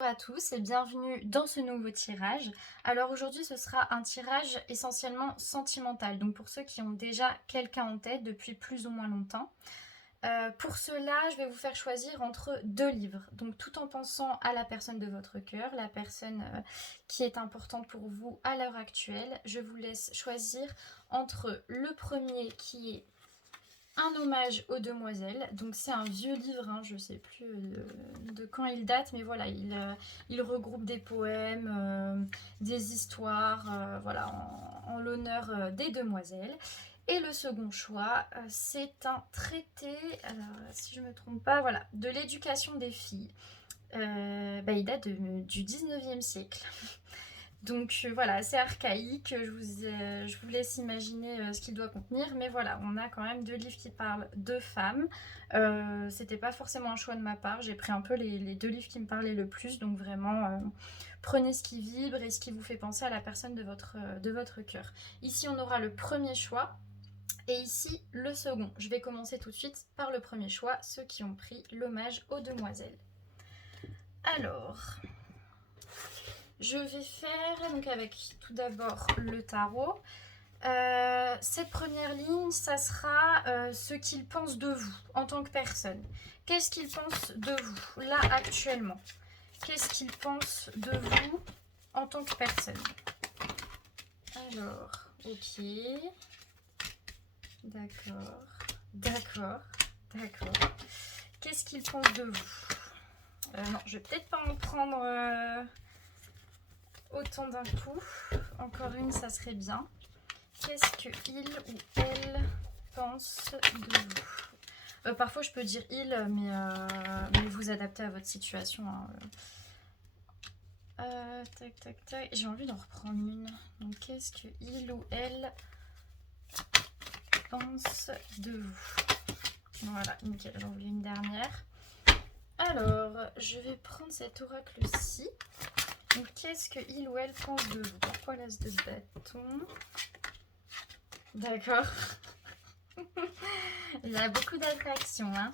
Bonjour à tous et bienvenue dans ce nouveau tirage. Alors aujourd'hui ce sera un tirage essentiellement sentimental, donc pour ceux qui ont déjà quelqu'un en tête depuis plus ou moins longtemps. Pour cela, je vais vous faire choisir entre deux livres, donc tout en pensant à la personne de votre cœur, la personne qui est importante pour vous à l'heure actuelle. Je vous laisse choisir entre le premier qui est un hommage aux demoiselles. Donc c'est un vieux livre, hein, je ne sais plus de quand il date, mais voilà, il regroupe des poèmes, des histoires, voilà, en l'honneur des demoiselles. Et le second choix, c'est un traité, si je ne me trompe pas, voilà, de l'éducation des filles. Il date du 19e siècle. Donc voilà, c'est archaïque, je vous laisse imaginer ce qu'il doit contenir, mais voilà, on a quand même deux livres qui parlent de femmes. C'était pas forcément un choix de ma part, j'ai pris un peu les deux livres qui me parlaient le plus, donc vraiment prenez ce qui vibre et ce qui vous fait penser à la personne de votre cœur. Ici on aura le premier choix et ici le second. Je vais commencer tout de suite par le premier choix, ceux qui ont pris l'hommage aux demoiselles. Alors, je vais faire donc avec tout d'abord le tarot. Cette première ligne, ça sera ce qu'il pense de vous en tant que personne. Qu'est-ce qu'il pense de vous là actuellement? Qu'est-ce qu'il pense de vous en tant que personne? Alors, ok. D'accord, d'accord, d'accord. Qu'est-ce qu'il pense de vous? Non, je vais peut-être pas en prendre autant d'un coup. Encore une, ça serait bien. Qu'est-ce que il ou elle pense de vous? Parfois, je peux dire il, mais vous adaptez à votre situation. Hein. Tac, tac, tac. J'ai envie d'en reprendre une. Donc, qu'est-ce que il ou elle pense de vous? Voilà, nickel. J'en voulais une dernière. Alors, je vais prendre cet oracle-ci. Donc, qu'est-ce que il ou elle pense de vous? Pourquoi l'as de bâton? D'accord. Il y a beaucoup d'attractions, hein.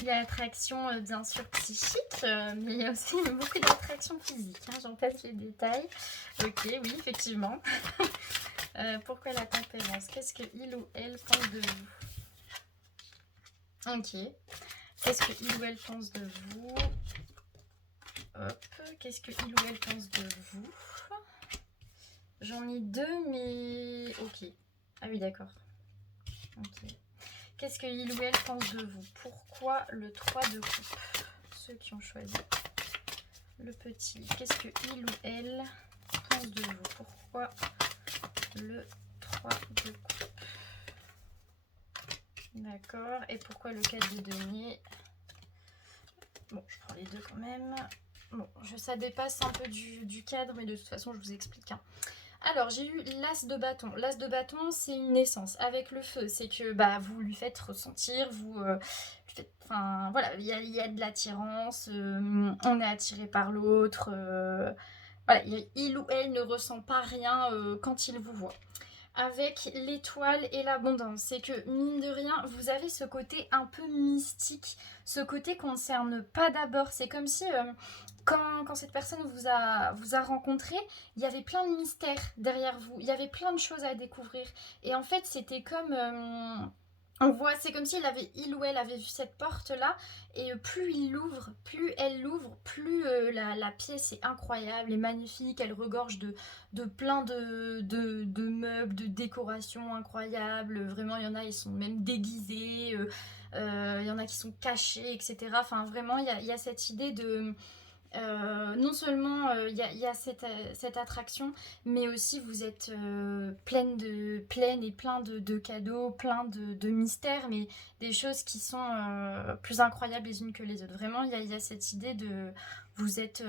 Il y a l'attraction bien sûr psychique, mais il y a aussi beaucoup d'attractions physiques, hein. J'en passe les détails. Ok, oui, effectivement. Pourquoi la tempérance? Qu'est-ce que il ou elle pense de vous? Ok. Qu'est-ce que il ou elle pense de vous? Hop. Qu'est-ce que il ou elle pense de vous? J'en ai deux, mais ok. Ah oui, d'accord. Ok. Qu'est-ce que il ou elle pense de vous? Pourquoi le 3 de coupe? Ceux qui ont choisi le petit. Qu'est-ce que il ou elle pense de vous? Pourquoi le 3 de coupe? D'accord. Et pourquoi le 4 de denier? Bon, je prends les deux quand même. Bon, ça dépasse un peu du cadre, mais de toute façon, je vous explique. Hein. Alors, j'ai eu l'as de bâton. L'as de bâton, c'est une naissance avec le feu. C'est que vous lui faites ressentir, enfin, voilà, il y a de l'attirance, on est attiré par l'autre. Voilà, il ou elle ne ressent pas rien quand il vous voit. Avec l'étoile et l'abondance, c'est que mine de rien, vous avez ce côté un peu mystique, ce côté qu'on ne cerne pas d'abord. C'est comme si quand cette personne vous a rencontré, il y avait plein de mystères derrière vous, il y avait plein de choses à découvrir. Et en fait, c'était comme on voit, c'est comme il ou elle avait vu cette porte-là, et plus il l'ouvre, plus elle l'ouvre, plus la pièce est incroyable et magnifique, elle regorge de plein de meubles, de décorations incroyables, vraiment il y en a, ils sont même déguisés, il y en a qui sont cachés, etc. Enfin vraiment, il y a cette idée de... non seulement il y a cette attraction, mais aussi vous êtes pleine et plein de cadeaux, plein de mystères, mais des choses qui sont plus incroyables les unes que les autres. Vraiment, il y a cette idée de vous êtes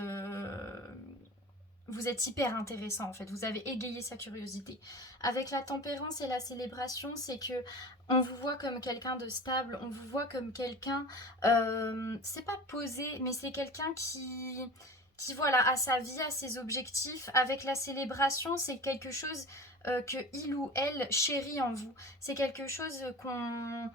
vous êtes hyper intéressant en fait, vous avez égayé sa curiosité. Avec la tempérance et la célébration, c'est que on vous voit comme quelqu'un de stable, on vous voit comme quelqu'un, c'est pas posé, mais c'est quelqu'un qui voilà, a sa vie, a ses objectifs. Avec la célébration, c'est quelque chose que il ou elle chérit en vous. C'est quelque chose qu'on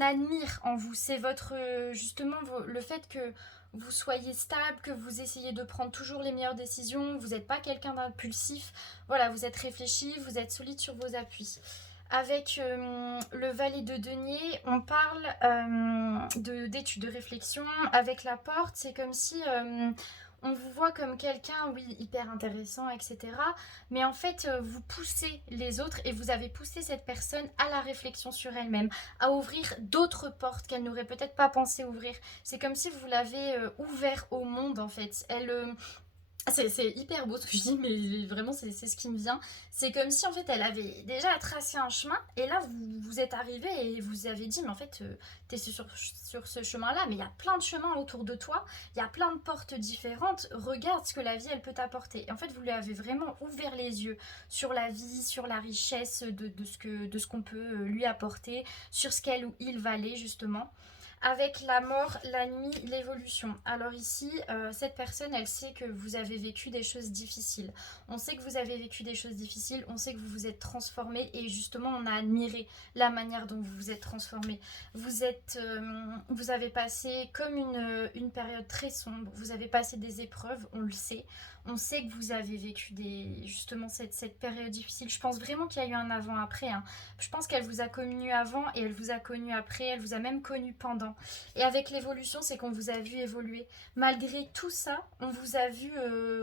admire en vous. C'est votre justement le fait que vous soyez stable, que vous essayez de prendre toujours les meilleures décisions, vous n'êtes pas quelqu'un d'impulsif, voilà, vous êtes réfléchi, vous êtes solide sur vos appuis. Avec le valet de denier, on parle d'études, de réflexion. Avec la porte, c'est comme si on vous voit comme quelqu'un, oui, hyper intéressant, etc. Mais en fait, vous poussez les autres et vous avez poussé cette personne à la réflexion sur elle-même, à ouvrir d'autres portes qu'elle n'aurait peut-être pas pensé ouvrir. C'est comme si vous l'avez ouvert au monde, en fait. C'est hyper beau ce que je dis, mais vraiment c'est ce qui me vient. C'est comme si en fait elle avait déjà tracé un chemin et là vous êtes arrivé et vous avez dit mais en fait t'es sur ce chemin-là, mais il y a plein de chemins autour de toi, il y a plein de portes différentes, regarde ce que la vie elle peut t'apporter. Et en fait vous lui avez vraiment ouvert les yeux sur la vie, sur la richesse de ce qu'on peut lui apporter, sur ce qu'elle ou il valait justement. Avec la mort, la nuit, l'évolution. Alors ici, cette personne, elle sait que vous avez vécu des choses difficiles. On sait que vous avez vécu des choses difficiles, on sait que vous vous êtes transformé et justement, on a admiré la manière dont vous vous êtes transformé. Vous avez passé comme une période très sombre, vous avez passé des épreuves, on le sait. On sait que vous avez vécu justement cette période difficile. Je pense vraiment qu'il y a eu un avant-après. Hein. Je pense qu'elle vous a connu avant et elle vous a connu après. Elle vous a même connu pendant. Et avec l'évolution, c'est qu'on vous a vu évoluer. Malgré tout ça, on vous a vu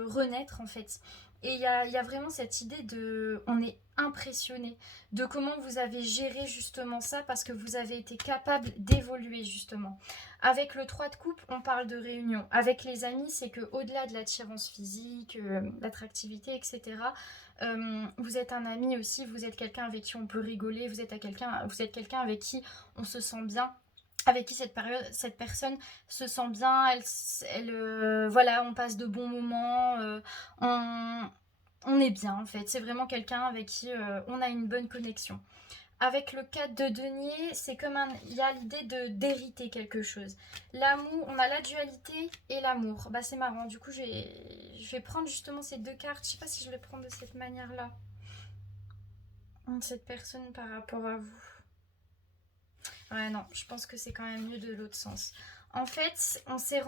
renaître en fait. Et il y a vraiment cette idée de... On est impressionné de comment vous avez géré justement ça parce que vous avez été capable d'évoluer justement. Avec le 3 de coupe, on parle de réunion. Avec les amis, c'est que au-delà de l'attirance physique, l'attractivité, etc., vous êtes un ami aussi, vous êtes quelqu'un avec qui on peut rigoler, vous êtes quelqu'un avec qui on se sent bien, avec qui cette personne se sent bien, voilà, on passe de bons moments, on est bien en fait. C'est vraiment quelqu'un avec qui on a une bonne connexion. Avec le 4 de denier, c'est comme il y a l'idée d'hériter quelque chose. L'amour, on a la dualité et l'amour. Bah c'est marrant, du coup je vais prendre justement ces deux cartes. Je sais pas si je vais prendre de cette manière-là. Cette personne par rapport à vous. Ouais non, je pense que c'est quand même mieux de l'autre sens. En fait, on s'est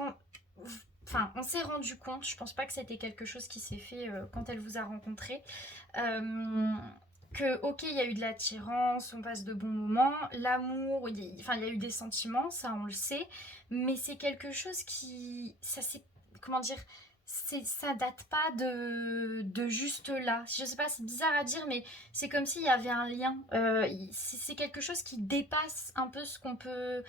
rendu compte, je pense pas que c'était quelque chose qui s'est fait quand elle vous a rencontré. Que ok, il y a eu de l'attirance, on passe de bons moments, l'amour, il y a eu des sentiments, ça on le sait, mais c'est quelque chose comment dire, ça date pas de juste là. Je sais pas, c'est bizarre à dire, mais c'est comme s'il y avait un lien. C'est quelque chose qui dépasse un peu ce qu'on peut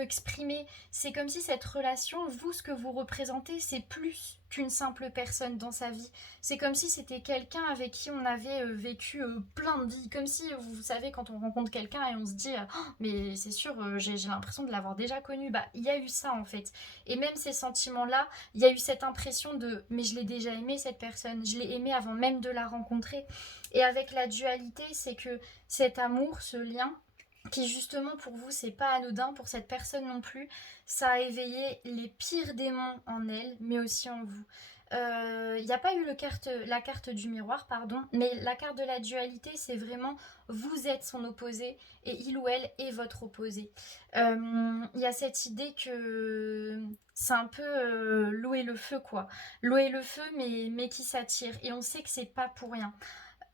exprimer. C'est comme si cette relation, vous, ce que vous représentez, c'est plus qu'une simple personne dans sa vie. C'est comme si c'était quelqu'un avec qui on avait vécu plein de vies. Comme si, vous savez, quand on rencontre quelqu'un et on se dit oh, mais c'est sûr, j'ai l'impression de l'avoir déjà connu. Bah, il y a eu ça en fait. Et même ces sentiments-là, il y a eu cette impression de mais je l'ai déjà aimé cette personne. Je l'ai aimée avant même de la rencontrer. Et avec la dualité, c'est que cet amour, ce lien, qui justement pour vous c'est pas anodin, pour cette personne non plus, ça a éveillé les pires démons en elle, mais aussi en vous. Il n'y a pas eu la carte du miroir, pardon, mais la carte de la dualité, c'est vraiment vous êtes son opposé et il ou elle est votre opposé. Il y a cette idée que c'est un peu l'eau et le feu, quoi. L'eau et le feu, mais qui s'attirent. Et on sait que c'est pas pour rien.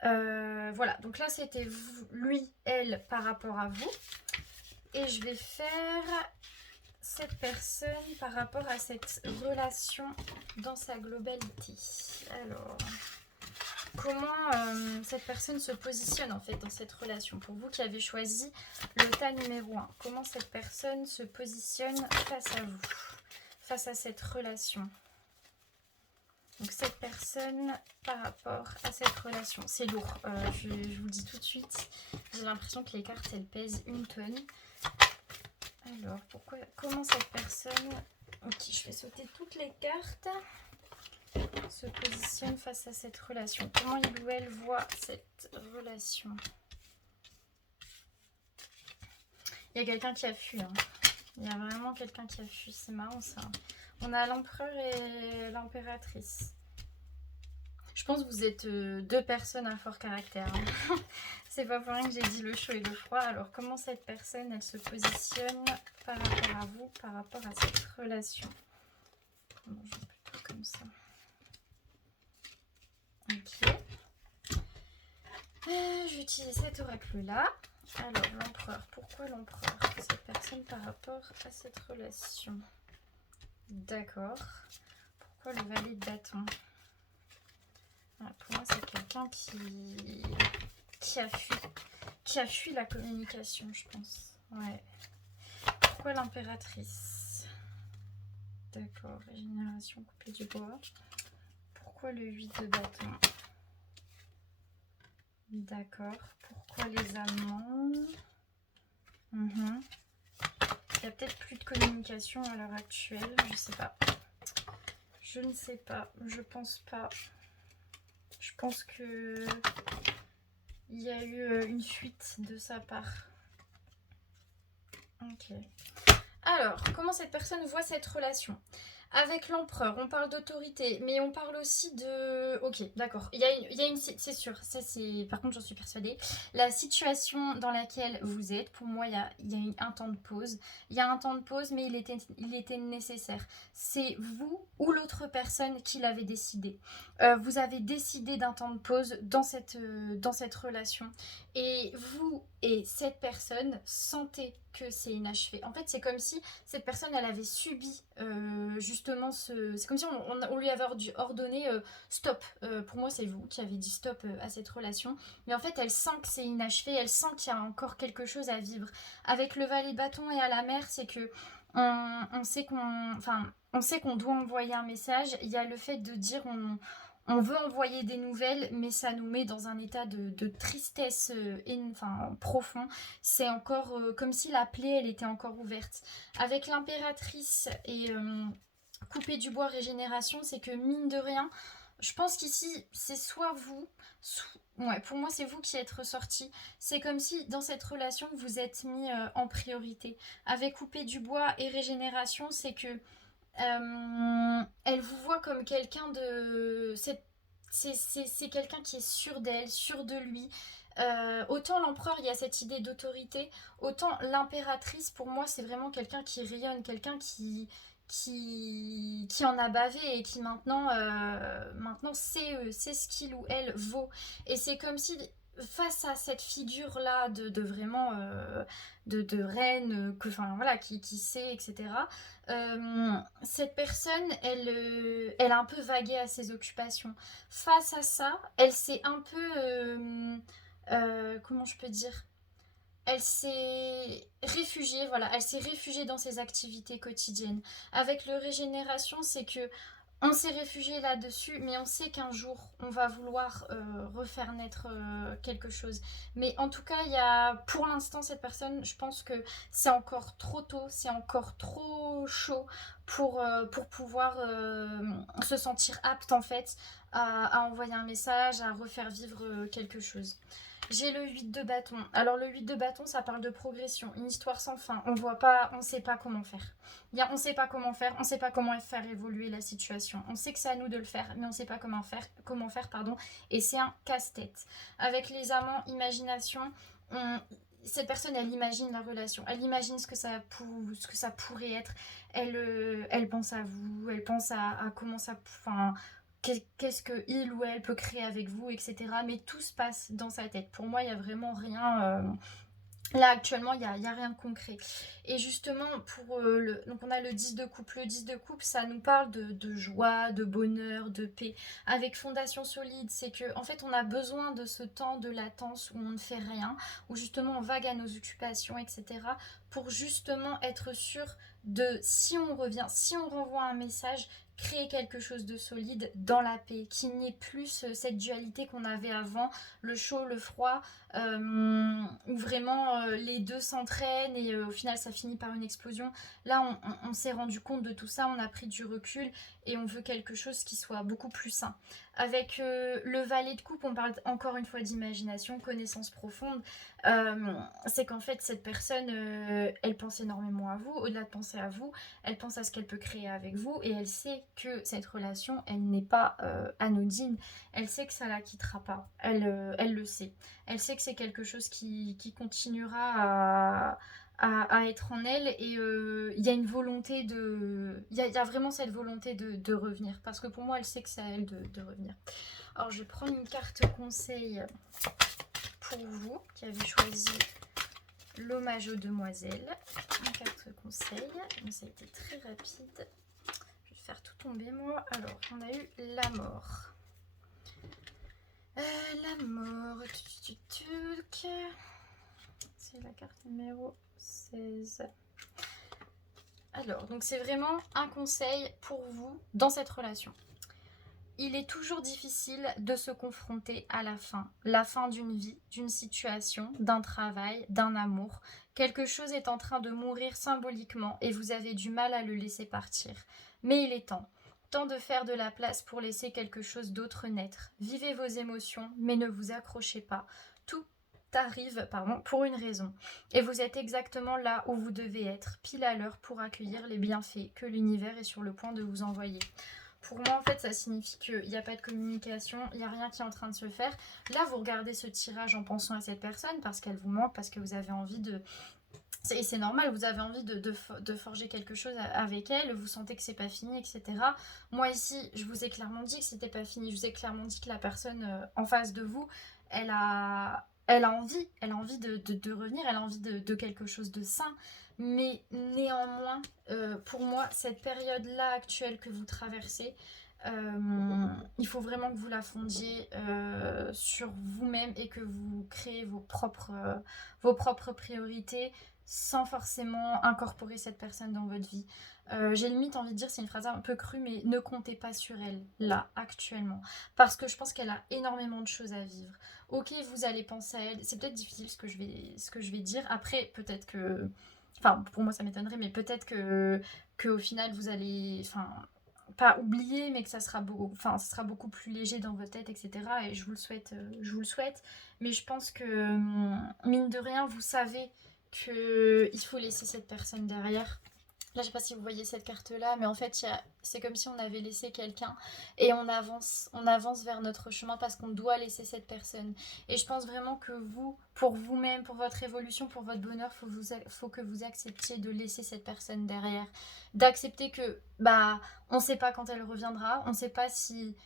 Voilà, donc là c'était lui, elle par rapport à vous. Et je vais faire cette personne par rapport à cette relation dans sa globalité. Alors, comment cette personne se positionne en fait dans cette relation? Pour vous qui avez choisi le tas numéro 1, comment cette personne se positionne face à vous, face à cette relation? Donc cette personne par rapport à cette relation, c'est lourd, je vous le dis tout de suite, j'ai l'impression que les cartes elles pèsent une tonne. Alors comment cette personne, ok je vais sauter toutes les cartes, se positionne face à cette relation, comment il ou elle voit cette relation? Il y a quelqu'un qui a fui, hein. Il y a vraiment quelqu'un qui a fui, c'est marrant ça. On a l'empereur et l'impératrice. Je pense que vous êtes deux personnes à fort caractère. Hein. C'est pas pour rien que j'ai dit le chaud et le froid. Alors comment cette personne, elle se positionne par rapport à vous, par rapport à cette relation? vais utiliser cet oracle-là. Alors, l'empereur. Pourquoi l'empereur? Cette personne par rapport à cette relation. D'accord. Pourquoi le valet de bâton? Voilà, pour moi, c'est quelqu'un qui a fui la communication, je pense. Ouais. Pourquoi l'impératrice? D'accord. Régénération, coupée du bois. Pourquoi le 8 de bâton? D'accord. Pourquoi les amants? Il y a peut-être plus de communication à l'heure actuelle. Je sais pas. Je ne sais pas. Je pense pas. Je pense que il y a eu une fuite de sa part. Ok. Alors, comment cette personne voit cette relation? Avec l'empereur, on parle d'autorité, mais on parle aussi de... Ok, d'accord. Il y a une... C'est sûr, par contre, j'en suis persuadée. La situation dans laquelle vous êtes, pour moi, il y a un temps de pause. Il y a un temps de pause, mais il était nécessaire. C'est vous ou l'autre personne qui l'avez décidé. Vous avez décidé d'un temps de pause dans cette relation. Et vous et cette personne sentez que c'est inachevé. En fait, c'est comme si cette personne, elle avait subi justement c'est comme si on lui avait ordonné stop. Pour moi, c'est vous qui avez dit stop à cette relation. Mais en fait, elle sent que c'est inachevé, elle sent qu'il y a encore quelque chose à vivre. Avec le valet de bâton et à la mer, c'est que on sait on sait qu'on doit envoyer un message. Il y a le fait de dire on veut envoyer des nouvelles, mais ça nous met dans un état de tristesse profond. C'est encore comme si la plaie, elle était encore ouverte. Avec l'impératrice et couper du bois régénération, c'est que mine de rien, je pense qu'ici, c'est soit vous, ouais, pour moi, c'est vous qui êtes ressorti. C'est comme si dans cette relation, vous êtes mis en priorité. Avec couper du bois et régénération, c'est que elle vous voit comme quelqu'un de... C'est quelqu'un qui est sûr d'elle, sûr de lui. Autant l'empereur, il y a cette idée d'autorité, autant l'impératrice, pour moi, c'est vraiment quelqu'un qui rayonne, quelqu'un qui en a bavé et qui maintenant sait ce qu'il ou elle vaut. Et c'est comme si face à cette figure là de vraiment de reine voilà qui sait, etc., cette personne elle a un peu vagué à ses occupations. Face à ça, elle s'est un peu comment je peux dire, elle s'est réfugiée, voilà, elle s'est réfugiée dans ses activités quotidiennes. Avec le régénération, c'est que on s'est réfugié là-dessus, mais on sait qu'un jour, on va vouloir refaire naître quelque chose. Mais en tout cas, pour l'instant, cette personne, je pense que c'est encore trop tôt, c'est encore trop chaud pour pouvoir se sentir apte, en fait, à envoyer un message, à refaire vivre quelque chose. J'ai le 8 de bâton. Alors le 8 de bâton, ça parle de progression, une histoire sans fin. On sait pas comment faire. On ne sait pas comment faire, on ne sait pas comment faire évoluer la situation. On sait que c'est à nous de le faire, mais on ne sait pas comment faire, et c'est un casse-tête. Avec les amants, imagination, cette personne, elle imagine la relation, elle imagine ce que ça pourrait être, elle pense à vous, elle pense à comment ça... Qu'est-ce que il ou elle peut créer avec vous, etc. Mais tout se passe dans sa tête. Pour moi, il n'y a vraiment rien... Là, actuellement, il n'y a rien de concret. Et justement, donc on a le 10 de coupe. Le 10 de coupe, ça nous parle de joie, de bonheur, de paix. Avec fondation solide, c'est que en fait, on a besoin de ce temps de latence où on ne fait rien, où justement on vague à nos occupations, etc. pour justement être sûr de, si on revient, si on renvoie un message, créer quelque chose de solide dans la paix, qu'il n'y ait plus cette dualité qu'on avait avant, le chaud, le froid, où vraiment les deux s'entraînent et au final ça finit par une explosion. Là on s'est rendu compte de tout ça, on a pris du recul et on veut quelque chose qui soit beaucoup plus sain. Avec le valet de coupe, on parle encore une fois d'imagination, connaissance profonde. C'est qu'en fait cette personne elle pense énormément à vous, au-delà de penser à vous, elle pense à ce qu'elle peut créer avec vous et elle sait que cette relation elle n'est pas anodine, elle sait que ça la quittera pas, elle le sait, elle sait que c'est quelque chose qui continuera à être en elle et il y a une volonté il y a vraiment cette volonté de revenir, parce que pour moi elle sait que c'est à elle de revenir. Alors je vais prendre une carte conseil pour vous qui avez choisi l'hommage aux demoiselles. Une carte conseil. Mais ça a été très rapide. Je vais faire tout tomber moi. Alors, on a eu la mort. La mort. C'est la carte numéro 16. Alors, donc c'est vraiment un conseil pour vous dans cette relation. Il est toujours difficile de se confronter à la fin d'une vie, d'une situation, d'un travail, d'un amour. Quelque chose est en train de mourir symboliquement et vous avez du mal à le laisser partir. Mais il est temps de faire de la place pour laisser quelque chose d'autre naître. Vivez vos émotions, mais ne vous accrochez pas. Tout arrive pour une raison. Et vous êtes exactement là où vous devez être, pile à l'heure pour accueillir les bienfaits que l'univers est sur le point de vous envoyer. Pour moi, en fait, ça signifie qu'il n'y a pas de communication, il n'y a rien qui est en train de se faire. Là, vous regardez ce tirage en pensant à cette personne parce qu'elle vous manque, parce que vous avez envie de... Et c'est normal, vous avez envie de forger quelque chose avec elle, vous sentez que c'est pas fini, etc. Moi ici, je vous ai clairement dit que c'était pas fini, je vous ai clairement dit que la personne en face de vous, elle a envie de revenir, elle a envie de quelque chose de sain. Mais néanmoins, pour moi, cette période-là actuelle que vous traversez, il faut vraiment que vous la fondiez sur vous-même et que vous créez vos propres priorités sans forcément incorporer cette personne dans votre vie. J'ai limite envie de dire, c'est une phrase un peu crue, mais ne comptez pas sur elle, là, actuellement. Parce que je pense qu'elle a énormément de choses à vivre. Ok, vous allez penser à elle, c'est peut-être difficile ce que je vais dire. Après, peut-être que... Enfin, pour moi, ça m'étonnerait, mais peut-être que au final, vous allez... Enfin, pas oublier, mais que ça sera beaucoup plus léger dans votre tête, etc. Et je vous le souhaite. Mais je pense que, mine de rien, vous savez qu'il faut laisser cette personne derrière. Là, je sais pas si vous voyez cette carte-là, mais en fait, c'est comme si on avait laissé quelqu'un et on avance vers notre chemin parce qu'on doit laisser cette personne. Et je pense vraiment que vous, pour vous-même, pour votre évolution, pour votre bonheur, faut que vous acceptiez de laisser cette personne derrière. D'accepter que, on sait pas quand elle reviendra, on sait pas si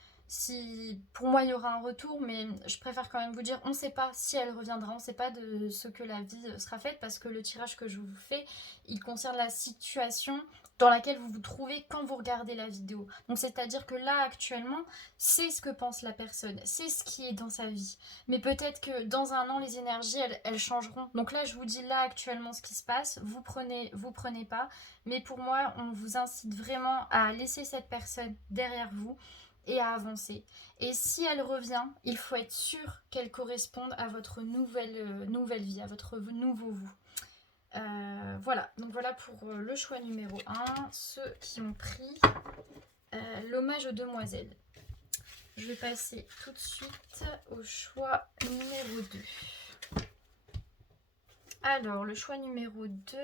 pour moi il y aura un retour, mais je préfère quand même vous dire, on ne sait pas si elle reviendra, on ne sait pas de ce que la vie sera faite, parce que le tirage que je vous fais, il concerne la situation dans laquelle vous vous trouvez quand vous regardez la vidéo. Donc c'est-à-dire que là actuellement, c'est ce que pense la personne, c'est ce qui est dans sa vie. Mais peut-être que dans un an, les énergies, elles changeront. Donc là, je vous dis là actuellement ce qui se passe, vous prenez pas. Mais pour moi, on vous incite vraiment à laisser cette personne derrière vous et à avancer. Et si elle revient, il faut être sûr qu'elle corresponde à votre nouvelle vie, à votre nouveau vous. Voilà, donc voilà pour le choix numéro 1, ceux qui ont pris l'hommage aux demoiselles. Je vais passer tout de suite au choix numéro 2. Alors, le choix numéro 2,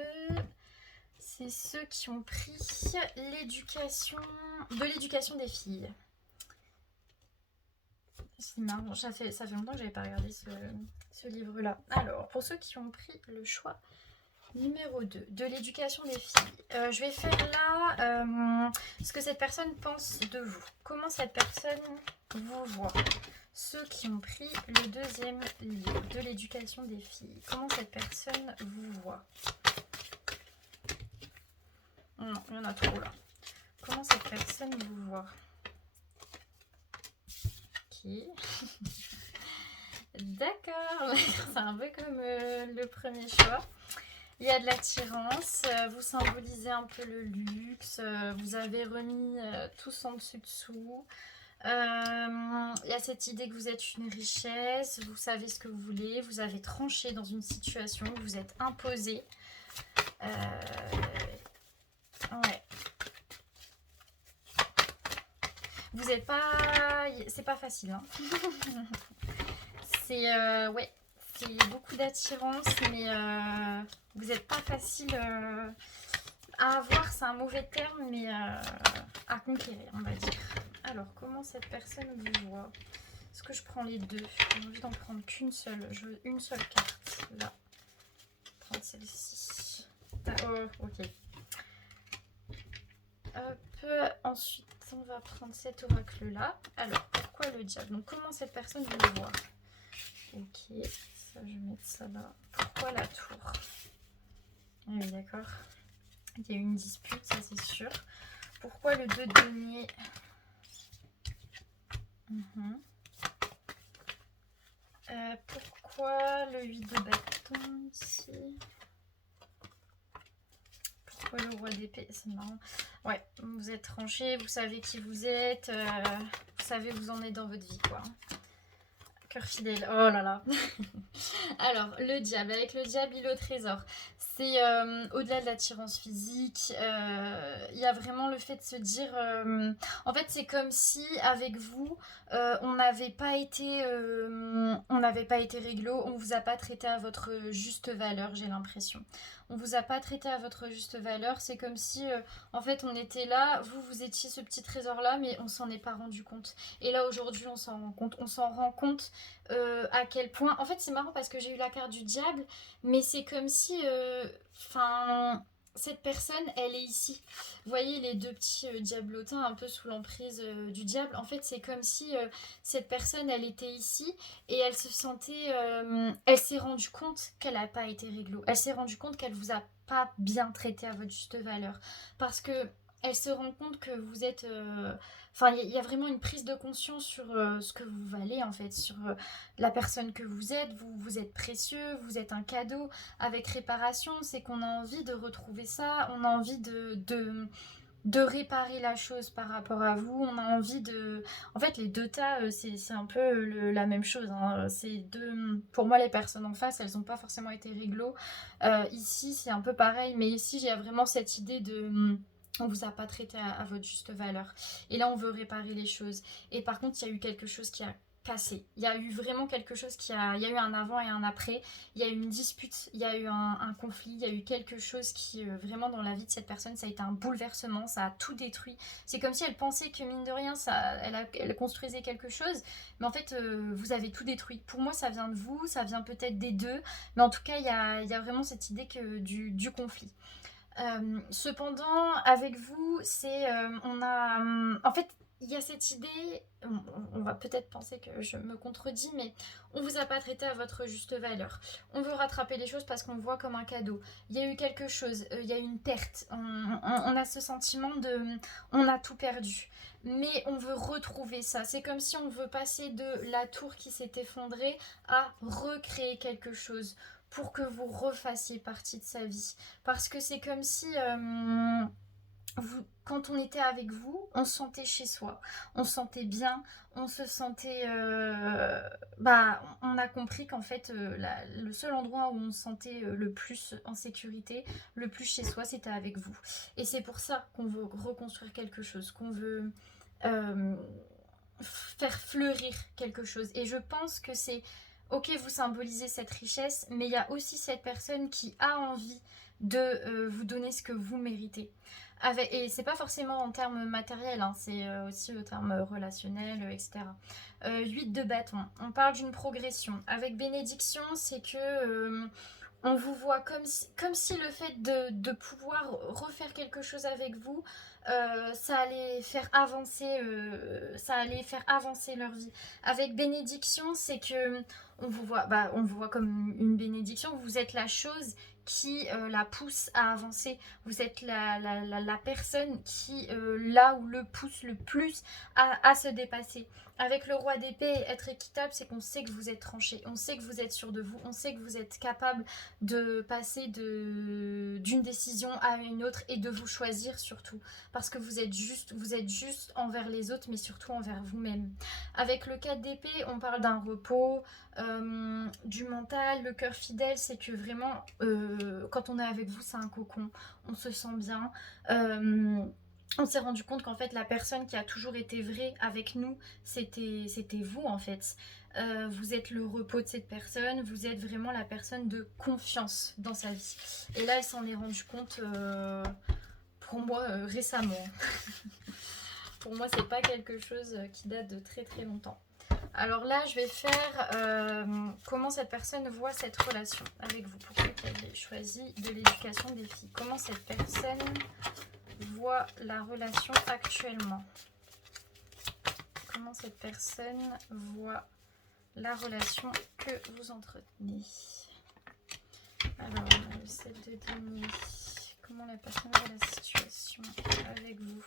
c'est ceux qui ont pris l'éducation des filles. C'est marrant, ça fait longtemps que j'avais pas regardé ce livre-là. Alors, pour ceux qui ont pris le choix numéro 2, de l'éducation des filles, je vais faire là ce que cette personne pense de vous. Comment cette personne vous voit. Ceux qui ont pris le deuxième livre, de l'éducation des filles. Comment cette personne vous voit. Non, il y en a trop là. Comment cette personne vous voit. Ok. D'accord, c'est un peu comme le premier choix. Il y a de l'attirance, vous symbolisez un peu le luxe, vous avez remis tous en dessous. Il y a cette idée que vous êtes une richesse, vous savez ce que vous voulez, vous avez tranché dans une situation, vous êtes imposé. Ouais. Vous n'êtes pas... C'est pas facile, hein. C'est... ouais. C'est beaucoup d'attirance, mais vous n'êtes pas facile à avoir, c'est un mauvais terme, mais à conquérir, on va dire. Alors, comment cette personne vous voit? Est-ce que je prends les deux? J'ai envie d'en prendre qu'une seule. Je veux une seule carte, là. Prendre celle-ci. Ah, oh, ok. Hop, ensuite, on va prendre cet oracle-là. Alors, pourquoi le diable? Donc, comment cette personne vous voit? Ok, je vais mettre ça là. Pourquoi la tour? Ah oui, d'accord. Il y a eu une dispute, ça c'est sûr. Pourquoi le 2 de denier? Pourquoi le 8 de bâton ici? Pourquoi le roi d'épée? C'est marrant. Ouais, vous êtes tranché, vous savez qui vous êtes, vous savez où vous en êtes dans votre vie, quoi. Cœur fidèle, oh là là. Alors, le diable, avec le diable, il est au trésor. C'est au-delà de l'attirance physique, il y a vraiment le fait de se dire... en fait, c'est comme si, avec vous, on n'avait pas été réglo, on vous a pas traité à votre juste valeur, j'ai l'impression. On vous a pas traité à votre juste valeur, c'est comme si, en fait, on était là, vous étiez ce petit trésor-là, mais on s'en est pas rendu compte. Et là, aujourd'hui, on s'en rend compte à quel point... En fait, c'est marrant parce que j'ai eu la carte du diable, mais c'est comme si... cette personne, elle est ici. Vous voyez les deux petits diablotins un peu sous l'emprise du diable. En fait, c'est comme si cette personne, elle était ici et elle se sentait... elle s'est rendue compte qu'elle n'a pas été réglo. Elle s'est rendue compte qu'elle vous a pas bien traité à votre juste valeur. Parce que elle se rend compte que vous êtes... Enfin, il y a vraiment une prise de conscience sur ce que vous valez, en fait, sur la personne que vous êtes. Vous êtes précieux, vous êtes un cadeau. Avec réparation, c'est qu'on a envie de retrouver ça, on a envie de réparer la chose par rapport à vous, on a envie de... En fait, les deux tas, c'est un peu la même chose. Hein. Pour moi, les personnes en face, elles n'ont pas forcément été réglo. Ici, c'est un peu pareil, mais ici, j'ai vraiment cette idée de... On vous a pas traité à votre juste valeur. Et là, on veut réparer les choses. Et par contre, il y a eu quelque chose qui a cassé. Il y a eu vraiment quelque chose qui a... Il y a eu un avant et un après. Il y a eu une dispute, il y a eu un conflit, il y a eu quelque chose qui, vraiment, dans la vie de cette personne, ça a été un bouleversement, ça a tout détruit. C'est comme si elle pensait que, mine de rien, elle construisait quelque chose. Mais en fait, vous avez tout détruit. Pour moi, ça vient de vous, ça vient peut-être des deux. Mais en tout cas, il y a vraiment cette idée du conflit. Cependant, avec vous, on a... en fait, il y a cette idée, on va peut-être penser que je me contredis, mais on vous a pas traité à votre juste valeur. On veut rattraper les choses parce qu'on voit comme un cadeau. Il y a eu quelque chose, il y a eu une perte. On a ce sentiment de... On a tout perdu. Mais on veut retrouver ça. C'est comme si on veut passer de la tour qui s'est effondrée à recréer quelque chose pour que vous refassiez partie de sa vie. Parce que c'est comme si quand on était avec vous, on se sentait chez soi, on se sentait bien, on se sentait... on a compris qu'en fait, le seul endroit où on se sentait le plus en sécurité, le plus chez soi, c'était avec vous. Et c'est pour ça qu'on veut reconstruire quelque chose, qu'on veut faire fleurir quelque chose. Et je pense que c'est... Ok, vous symbolisez cette richesse, mais il y a aussi cette personne qui a envie de vous donner ce que vous méritez. Et c'est pas forcément en termes matériels, hein, c'est aussi en termes relationnels, etc. 8 de bâton, on parle d'une progression. Avec bénédiction, c'est que on vous voit comme si le fait de pouvoir refaire quelque chose avec vous, ça allait faire avancer leur vie. Avec bénédiction, c'est que on vous voit comme une bénédiction. Vous êtes la chose qui la pousse à avancer. Vous êtes la personne qui là où le pousse le plus à se dépasser. Avec le roi d'épée, être équitable, c'est qu'on sait que vous êtes tranché, on sait que vous êtes sûr de vous, on sait que vous êtes capable de passer d'une décision à une autre et de vous choisir surtout. Parce que vous êtes juste envers les autres, mais surtout envers vous-même. Avec le 4 d'épée, on parle d'un repos, du mental, le cœur fidèle, c'est que vraiment, quand on est avec vous, c'est un cocon, on se sent bien. On s'est rendu compte qu'en fait, la personne qui a toujours été vraie avec nous, c'était vous en fait. Vous êtes le repos de cette personne, vous êtes vraiment la personne de confiance dans sa vie. Et là, elle s'en est rendue compte, pour moi, récemment. Pour moi, c'est pas quelque chose qui date de très très longtemps. Alors là, je vais faire comment cette personne voit cette relation avec vous. Pour ceux qui avez choisi de l'éducation des filles. Comment cette personne voit la relation actuellement. Comment cette personne voit la relation que vous entretenez. Alors, le 7 de denier. Comment la personne voit la situation avec vous?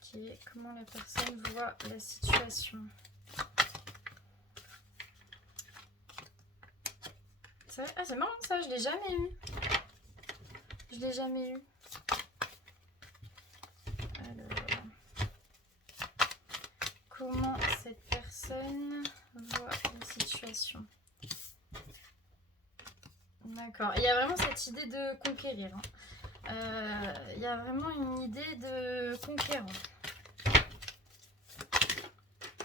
Ok, comment la personne voit la situation? Ah, c'est marrant ça, je l'ai jamais eu. Je l'ai jamais eu. Alors, comment cette personne voit la situation? D'accord. Il y a vraiment cette idée de conquérir. Il y a vraiment une idée de conquérant.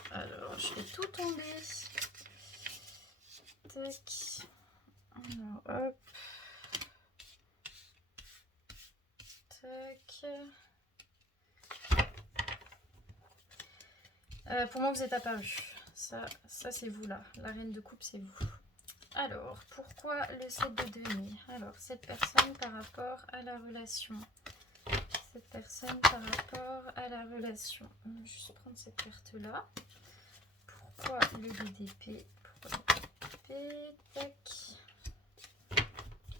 Alors, je fais tout tomber. Tac. Alors, hop. Tac. Pour moi, vous êtes apparu. Ça c'est vous là. La reine de coupe, c'est vous. Alors, pourquoi le 7 de denier? Alors, cette personne par rapport à la relation. Cette personne par rapport à la relation. Je vais juste prendre cette carte-là. Pourquoi le 2 d'épée? Pourquoi le 2 d'épée? Tac.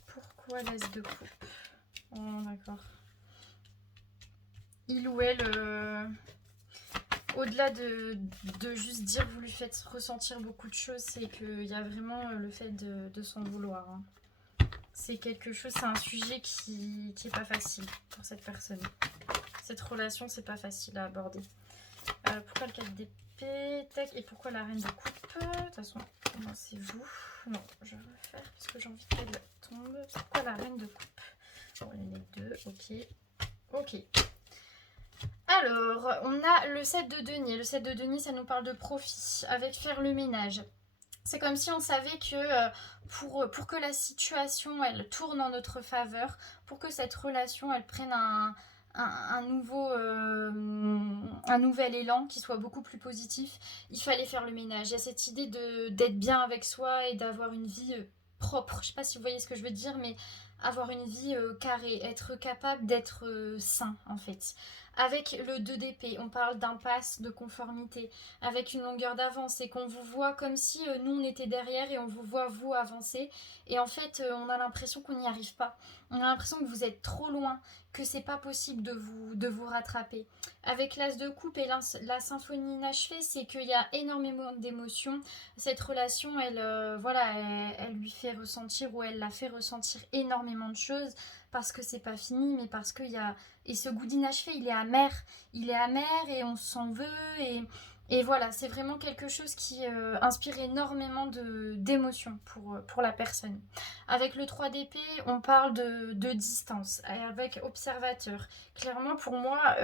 Pourquoi l'as de coupe? Oh, d'accord. Il ou elle... Au-delà de juste dire que vous lui faites ressentir beaucoup de choses, c'est qu'il y a vraiment le fait de s'en vouloir. Hein. C'est quelque chose, c'est un sujet qui est pas facile pour cette personne. Cette relation, c'est pas facile à aborder. Pourquoi le 4 d'épée? Tac. Et pourquoi la reine de coupe? De toute façon, non, c'est vous. Non, je vais refaire parce que j'ai envie qu'elle tombe. Pourquoi la reine de coupe? Bon, il y en a deux, ok. Ok. Alors, on a le 7 de denier. Le 7 de denier, ça nous parle de profit, avec faire le ménage. C'est comme si on savait que pour que la situation, elle tourne en notre faveur, pour que cette relation, elle prenne un nouvel élan qui soit beaucoup plus positif, il fallait faire le ménage. Il y a cette idée d'être bien avec soi et d'avoir une vie propre. Je ne sais pas si vous voyez ce que je veux dire, mais avoir une vie carrée, être capable d'être sain en fait. Avec le 2 d'épée, on parle d'impasse, de conformité, avec une longueur d'avance, et qu'on vous voit comme si nous on était derrière et on vous voit vous avancer, et en fait on a l'impression qu'on n'y arrive pas. On a l'impression que vous êtes trop loin, que c'est pas possible de vous rattraper. Avec l'as de coupe et la symphonie inachevée, c'est qu'il y a énormément d'émotions. Cette relation, elle lui fait ressentir, ou elle la fait ressentir énormément de choses, parce que c'est pas fini, mais parce qu'il y a... Et ce goût d'inachevé, il est amer. Il est amer et on s'en veut. Et voilà, c'est vraiment quelque chose qui inspire énormément d'émotions pour la personne. Avec le 3 d'épée, on parle de distance. Et avec observateur, clairement pour moi,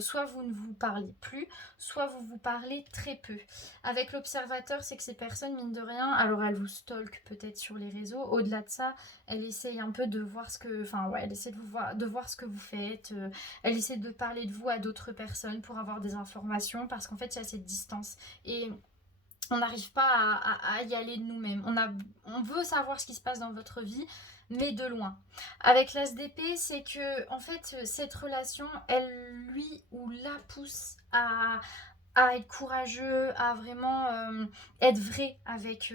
soit vous ne vous parlez plus, soit vous vous parlez très peu. Avec l'observateur, c'est que ces personnes, mine de rien, alors elles vous stalkent peut-être sur les réseaux. Au-delà de ça, elle essaye un peu de voir ce que... Enfin ouais, elle essaie de voir ce que vous faites. Elle essaie de parler de vous à d'autres personnes pour avoir des informations, parce qu'en fait, il y a cette distance. Et on n'arrive pas à y aller de nous-mêmes. On veut savoir ce qui se passe dans votre vie, mais de loin. Avec l'as d'épée, c'est que, en fait, cette relation, elle, lui ou la pousse à être courageux, à vraiment être vrai avec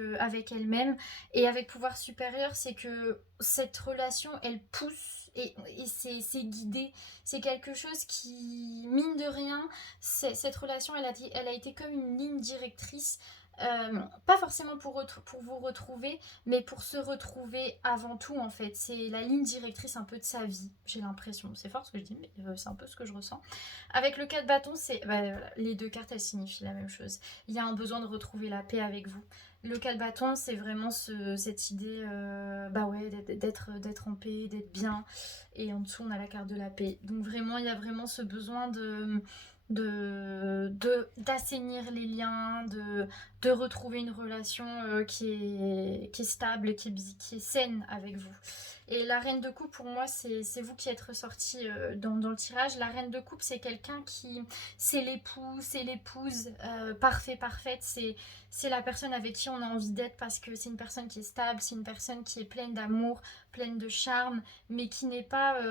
elle-même. Et avec pouvoir supérieur, c'est que cette relation, elle pousse et c'est guidé. C'est quelque chose qui, mine de rien, cette relation, elle a été comme une ligne directrice. Pas forcément pour vous retrouver, mais pour se retrouver avant tout en fait. C'est la ligne directrice un peu de sa vie, j'ai l'impression. C'est fort ce que je dis, mais c'est un peu ce que je ressens. Avec le 4 bâton, les deux cartes elles signifient la même chose. Il y a un besoin de retrouver la paix avec vous. Le 4 bâton, c'est vraiment cette idée d'être en paix, d'être bien. Et en dessous, on a la carte de la paix. Donc vraiment, il y a vraiment ce besoin d'assainir les liens, de retrouver une relation qui est stable, qui est saine avec vous. Et la reine de coupe, pour moi, c'est vous qui êtes ressorti dans le tirage. La reine de coupe, c'est quelqu'un qui... C'est l'époux, c'est l'épouse parfaite. C'est la personne avec qui on a envie d'être, parce que c'est une personne qui est stable, c'est une personne qui est pleine d'amour, pleine de charme, mais qui n'est pas...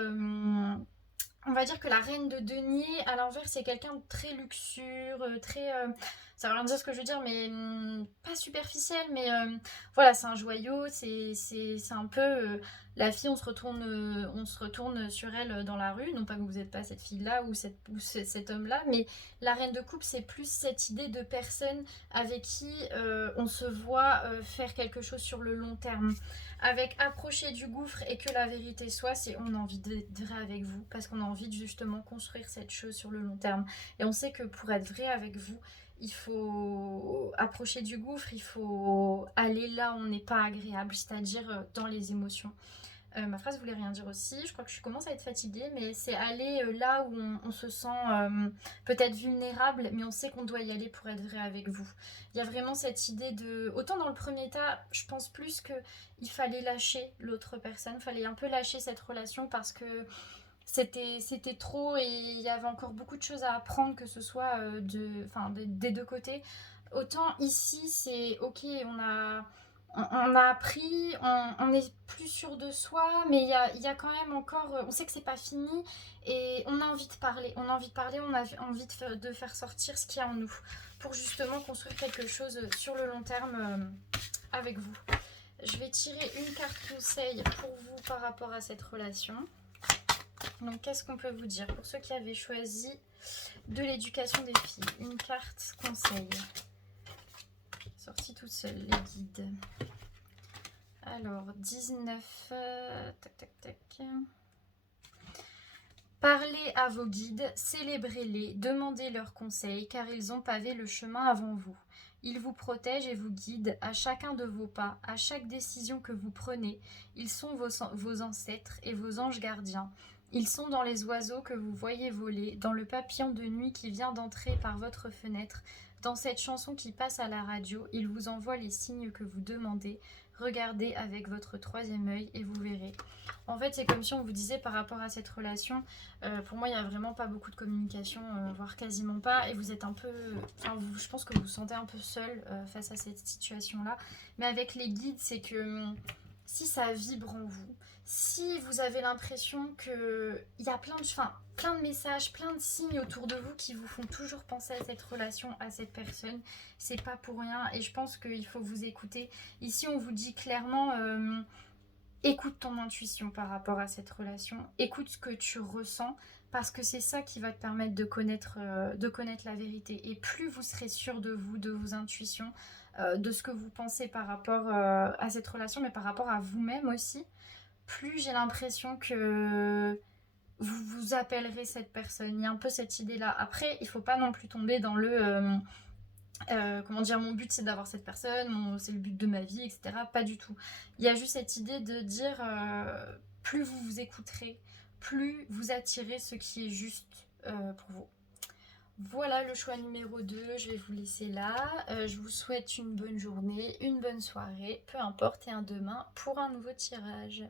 On va dire que la reine de denier, à l'inverse, c'est quelqu'un de très luxure, très... ça veut rien dire ce que je veux dire, mais pas superficiel, mais voilà, c'est un joyau, c'est un peu... la fille, on se retourne sur elle dans la rue, non pas que vous n'êtes pas cette fille-là cet homme-là, mais la reine de coupe, c'est plus cette idée de personne avec qui on se voit faire quelque chose sur le long terme. Avec approcher du gouffre et que la vérité soit, c'est on a envie d'être vrai avec vous parce qu'on a envie de justement construire cette chose sur le long terme. Et on sait que pour être vrai avec vous, il faut approcher du gouffre, il faut aller là où on n'est pas agréable, c'est-à-dire dans les émotions. Ma phrase voulait rien dire aussi, je crois que je commence à être fatiguée, mais c'est aller là où on se sent peut-être vulnérable, mais on sait qu'on doit y aller pour être vrai avec vous. Il y a vraiment cette idée de... Autant dans le premier tas, je pense plus qu'il fallait lâcher l'autre personne, il fallait un peu lâcher cette relation parce que c'était trop et il y avait encore beaucoup de choses à apprendre, que ce soit des deux côtés. Autant ici, c'est ok, on a appris, on est plus sûr de soi, mais il y a quand même encore, on sait que c'est pas fini et on a envie de parler, on a envie de parler, on a envie de faire sortir ce qu'il y a en nous pour justement construire quelque chose sur le long terme avec vous. Je vais tirer une carte conseil pour vous par rapport à cette relation. Donc, qu'est-ce qu'on peut vous dire pour ceux qui avaient choisi de l'éducation des filles? Une carte conseil. Sortie toute seule, les guides. Alors, 19. Tac, tac, tac. Parlez à vos guides, célébrez-les, demandez leurs conseils, car ils ont pavé le chemin avant vous. Ils vous protègent et vous guident à chacun de vos pas, à chaque décision que vous prenez. Ils sont vos ancêtres et vos anges gardiens. Ils sont dans les oiseaux que vous voyez voler, dans le papillon de nuit qui vient d'entrer par votre fenêtre, dans cette chanson qui passe à la radio. Ils vous envoient les signes que vous demandez. Regardez avec votre troisième œil et vous verrez. En fait, c'est comme si on vous disait par rapport à cette relation, pour moi, il n'y a vraiment pas beaucoup de communication, voire quasiment pas, et vous êtes un peu... Enfin, je pense que vous vous sentez un peu seul face à cette situation-là. Mais avec les guides, c'est que si ça vibre en vous, si vous avez l'impression qu'il y a plein de messages, plein de signes autour de vous qui vous font toujours penser à cette relation, à cette personne, c'est pas pour rien, et je pense qu'il faut vous écouter. Ici, on vous dit clairement... écoute ton intuition par rapport à cette relation, écoute ce que tu ressens, parce que c'est ça qui va te permettre de connaître la vérité. Et plus vous serez sûr de vous, de vos intuitions, de ce que vous pensez par rapport à cette relation, mais par rapport à vous-même aussi, plus j'ai l'impression que vous vous appellerez cette personne. Il y a un peu cette idée-là. Après, il ne faut pas non plus tomber dans le... comment dire, mon but c'est d'avoir cette personne, c'est le but de ma vie, etc. Pas du tout. Il y a juste cette idée de dire plus vous vous écouterez, plus vous attirez ce qui est juste pour vous. Voilà le choix numéro 2, je vais vous laisser là. Je vous souhaite une bonne journée, une bonne soirée, peu importe, et un demain pour un nouveau tirage.